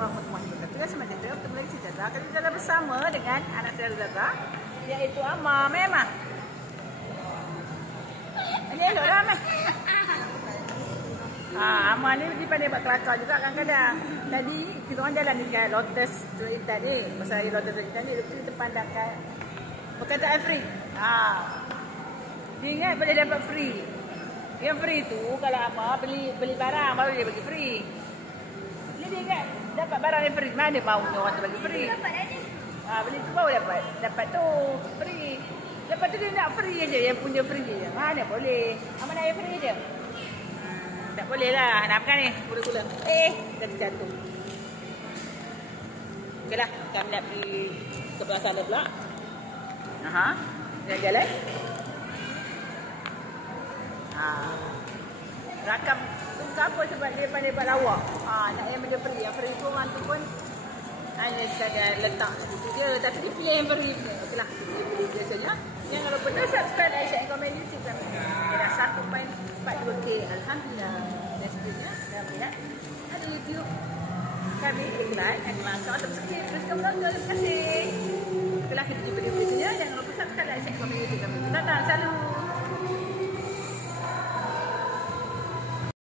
warahmatullahi wabarakatuh. Selamat datang bertemu lagi saya Zazah. Kali ini Zazah bersama dengan anak saya Zazah, iaitu Amar. Memang. Ini elok lah, Amar. Amar ni dia buat kelakar juga kadang-kadang. Tadi kita orang jalan dekat Lotus Selatan ni. Pasal Lotus Selatan ni kita pandangkan perkataan free. Dia ingat boleh dapat free. Yang free tu kalau Amar beli barang baru dia bagi free. Dia ingat dapat barang yang free. Mana maunya orang tu bagi free. Beli tu baru dapat tu free. Lepas tu dia nak free aja, yang punya free je. Mana boleh. Amar nak yang free je. Tak boleh lah. Nak makan ni gula-gula. Jatuh. Okeylah, kami nak pergi ke belah sana pula. Jalan-jalan. Rakam tu apa sebab dia pandai buat lawak. Nak yang benda free. Yang free tu orang tu pun hanya sekadar letak situ je. Tapi dia pilih yang free punya. Okeylah, dia pilih biasanya. Yang kalau betul subscribe, like, share, komen di YouTube kami. Dia dah 1.42k. Alhamdulillah. Dan seterusnya, dah melihat ada YouTube kami. Like, like, subscribe. Teruskan berlanggan. Terima kasih. Okeylah, kita